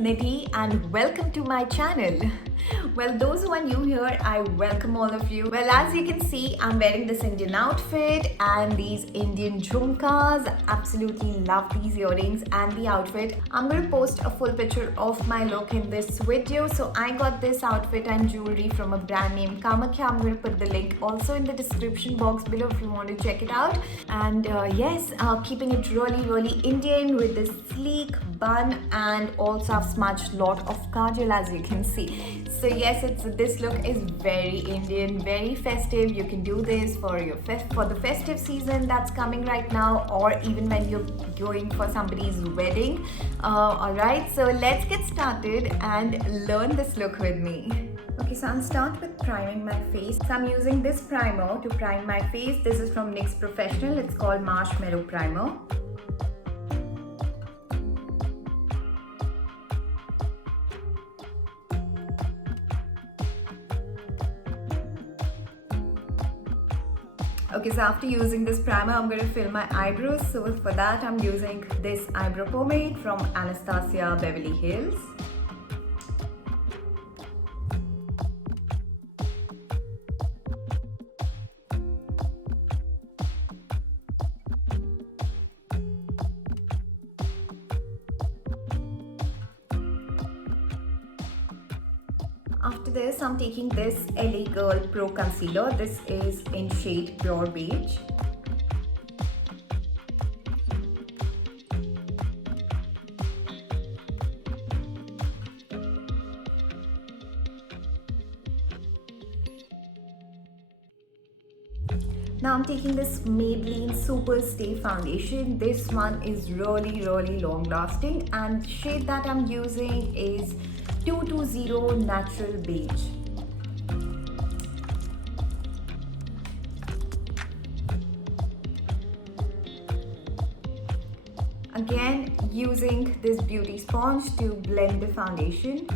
Nidhi and welcome to my channel. Well, those who are new here, I welcome all of you. Well, as you can see, I'm wearing this Indian outfit and these Indian jhumkas. Absolutely love these earrings and the outfit. I'm going to post a full picture of my look in this video. So I got this outfit and jewelry from a brand named Kamakya. I'm going to put the link also in the description box below if you want to check it out. And yes, keeping it really Indian with this sleek bun, and also I've smudged lot of kajal, as you can see. So yes, this look is very Indian, very festive. You can do this for the festive season that's coming right now, or even when you're going for somebody's wedding. Alright, so let's get started and learn this look with me. Okay, so I'll start with priming my face. So I'm using this primer to prime my face. This is from NYX Professional. It's called Marshmallow Primer. Okay, so after using this primer, I'm going to fill my eyebrows. So for that, I'm using this eyebrow pomade from Anastasia Beverly Hills. After this, I'm taking this LA Girl Pro Concealer. This is in shade Pure Beige. Now I'm taking this Maybelline Super Stay Foundation. This one is really long lasting, and the shade that I'm using is 220 Natural Beige. Again, using this beauty sponge to blend the foundation.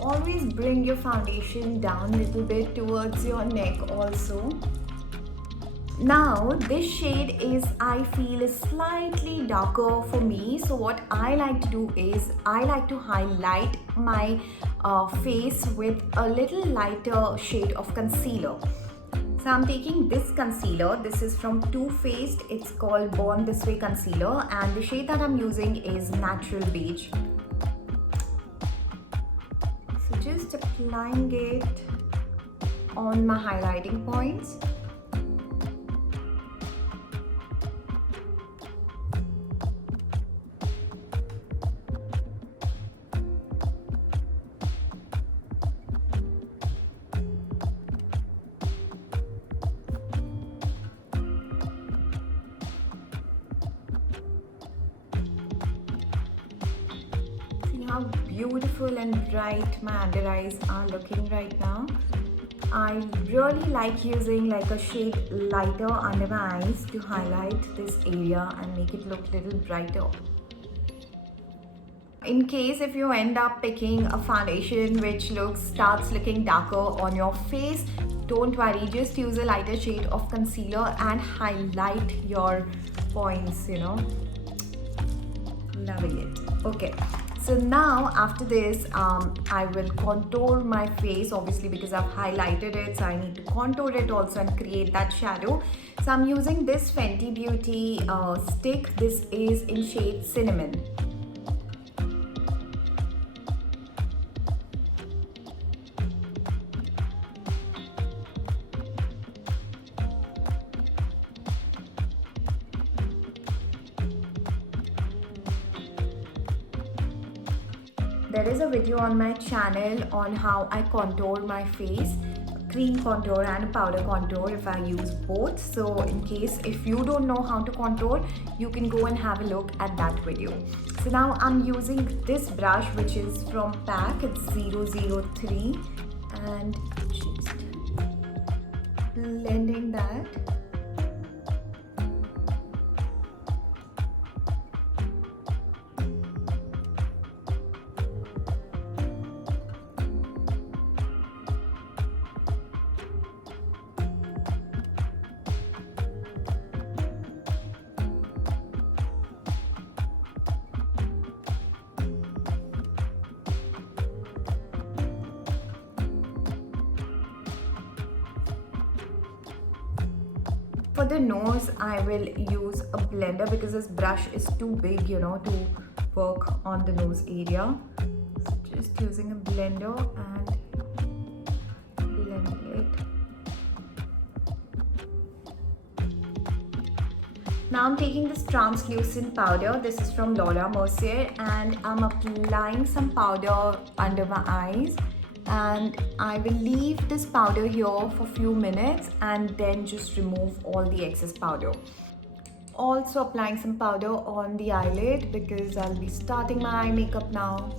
Always bring your foundation down a little bit towards your neck also. Now this shade is, I feel, is slightly darker for me. So what I like to do is I like to highlight my face with a little lighter shade of concealer. So I'm taking this concealer. This is from Too Faced. It's called Born This Way Concealer, and the shade that I'm using is Natural Beige. Just applying it on my highlighting points. How beautiful and bright my under eyes are looking right now. I really like using like a shade lighter under my eyes to highlight this area and make it look a little brighter. In case if you end up picking a foundation which starts looking darker on your face, don't worry, just use a lighter shade of concealer and highlight your points, you know. Loving it. Okay. So now after this, I will contour my face, obviously because I've highlighted it, so I need to contour it also and create that shadow. So I'm using this Fenty Beauty stick. This is in shade Cinnamon. There is a video on my channel on how I contour my face. cream contour and a powder contour if I use both. So in case if you don't know how to contour, you can go and have a look at that video. So now I'm using this brush which is from PAC, it's 003, and just blending that. For the nose, I will use a blender because this brush is too big, you know, to work on the nose area. So just using a blender and blending it. Now I'm taking this translucent powder. This is from Mercier, and I'm applying some powder under my eyes. And I will leave this powder here for a few minutes and then just remove all the excess powder. Also applying some powder on the eyelid because I'll be starting my eye makeup now.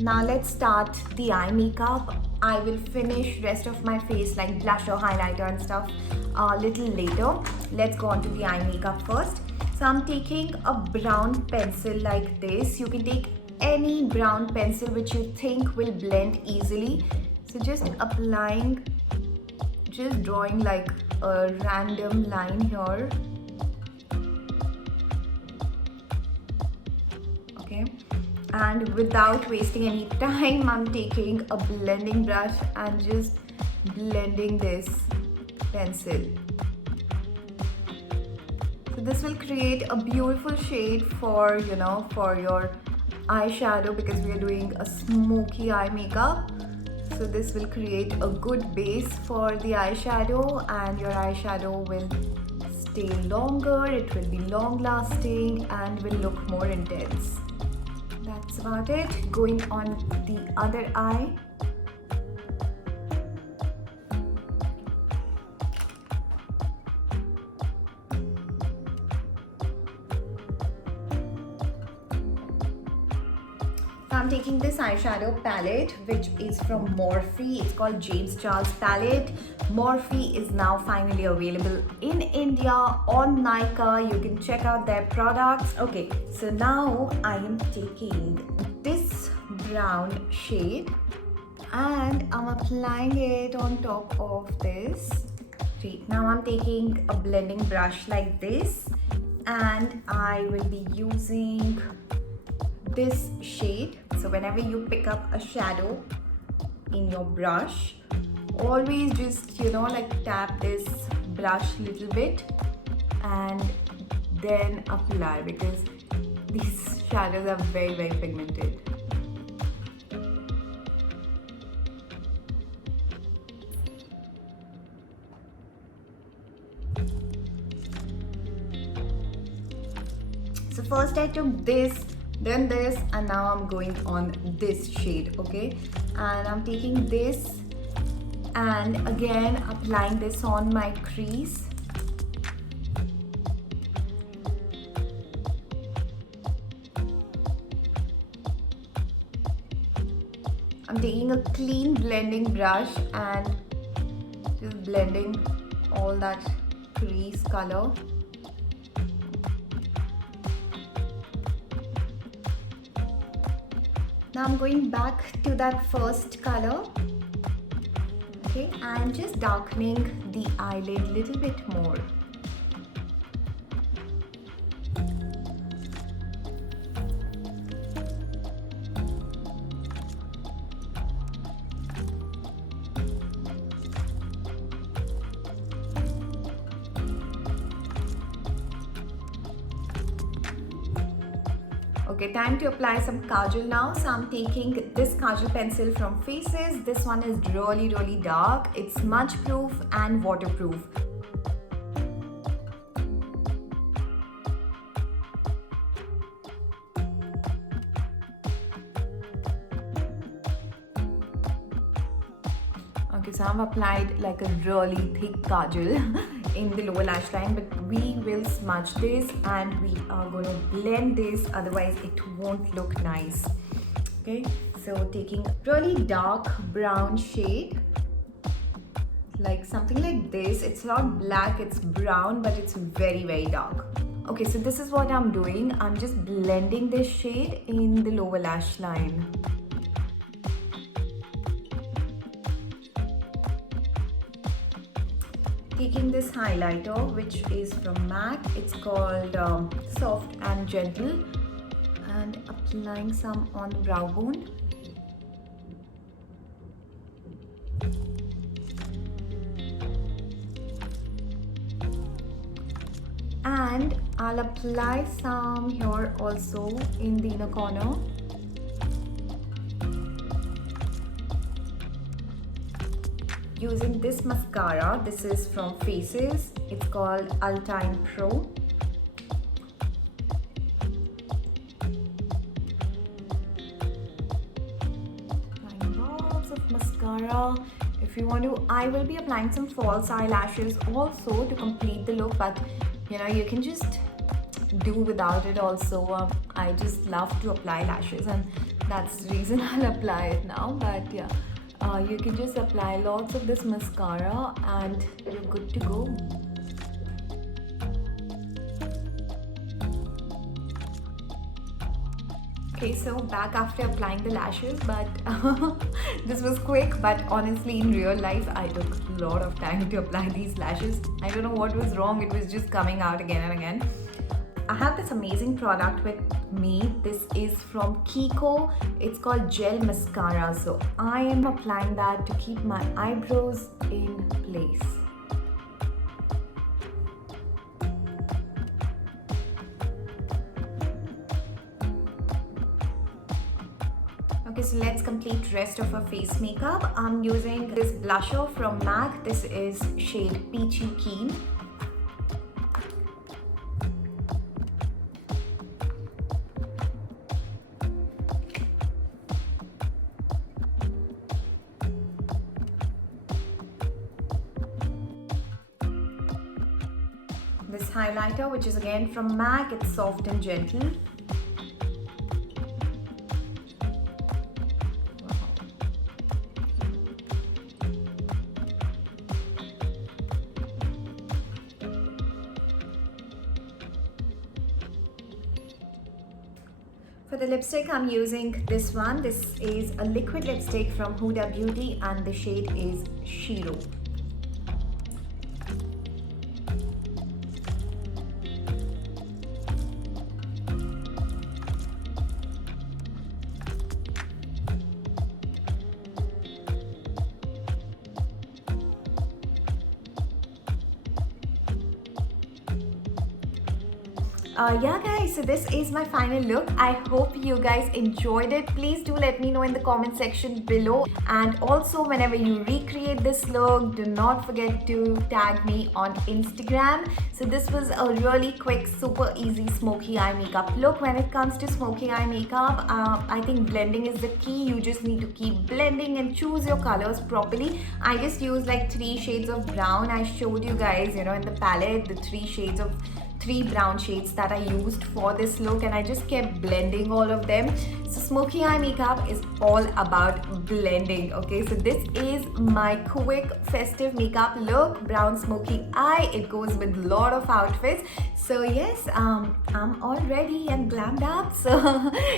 Now let's start the eye makeup. I will finish rest of my face like blusher, highlighter and stuff a little later. Let's go on to the eye makeup first. So I'm taking a brown pencil like this. You can take any brown pencil which you think will blend easily. So just applying, just drawing like a random line here. Okay, and without wasting any time, I'm taking a blending brush and just blending this pencil. So this will create a beautiful shade for, you know, for your eyeshadow because we are doing a smoky eye makeup. So this will create a good base for the eyeshadow, and your eyeshadow will stay longer, it will be long lasting and will look more intense. That's about it. Going on the other eye. I'm taking this eyeshadow palette which is from Morphe. It's called James Charles palette. Morphe is now finally available in India on Nykaa. You can check out their products. Okay, so now I am taking this brown shade and I'm applying it on top of this. Okay, now I'm taking a blending brush like this and I will be using this shade. So whenever you pick up a shadow in your brush, always just, you know, like tap this brush little bit and then apply because these shadows are very, very pigmented. So first I took this, then this, and now I'm going on this shade, okay? And I'm taking this and again applying this on my crease. I'm taking a clean blending brush and just blending all that crease color. Now I'm going back to that first color. Okay, I'm just darkening the eyelid a little bit more. Okay, time to apply some kajal now. So I'm taking this kajal pencil from Faces. This one is really, really dark. It's smudge proof and waterproof. Okay, so I've applied like a really thick kajal in the lower lash line, but we will smudge this and we are going to blend this, otherwise it won't look nice. Okay, so taking really dark brown shade, like something like this. It's not black, it's brown, but it's very, very dark. Okay, so this is what I'm doing. I'm just blending this shade in the lower lash line. Taking this highlighter, which is from MAC, it's called Soft and Gentle, and applying some on the brow bone. And I'll apply some here also in the inner corner. Using this mascara, this is from Faces, it's called ULTIME Pro. Applying lots of mascara. If you want to, I will be applying some false eyelashes also to complete the look, but you know, you can just do without it also. I just love to apply lashes, and that's the reason I'll apply it now. But yeah, you can just apply lots of this mascara and you're good to go. Okay, so back after applying the lashes, but this was quick, but honestly in real life I took a lot of time to apply these lashes. I don't know what was wrong, it was just coming out again and again. I have this amazing product with me. This is from Kiko. It's called Gel Mascara. So I am applying that to keep my eyebrows in place. Okay, so let's complete rest of our face makeup. I'm using this blusher from MAC. This is shade Peachy Keen. This highlighter, which is again from MAC, it's Soft and Gentle. For the lipstick, I'm using this one. This is a liquid lipstick from Huda Beauty and the shade is Shiro. Yeah guys, so this is my final look. I hope you guys enjoyed it. Please do let me know in the comment section below, and also whenever you recreate this look, do not forget to tag me on Instagram. So this was a really quick, super easy smoky eye makeup look. When it comes to smoky eye makeup, I think blending is the key. You just need to keep blending and choose your colors properly. I just used like 3 shades of brown. I showed you guys, you know, in the palette, the 3 brown shades that I used for this look, and I just kept blending all of them. So smoky eye makeup is all about blending. Okay, so this is my quick festive makeup look, brown smoky eye. It goes with a lot of outfits. So yes, I'm all ready and glammed up. So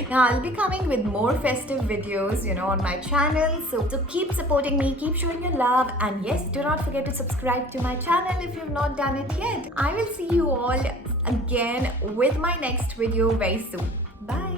now I'll be coming with more festive videos, you know, on my channel. So keep supporting me, keep showing your love, and yes, do not forget to subscribe to my channel if you've not done it yet. I will see you all again with my next video very soon. Bye.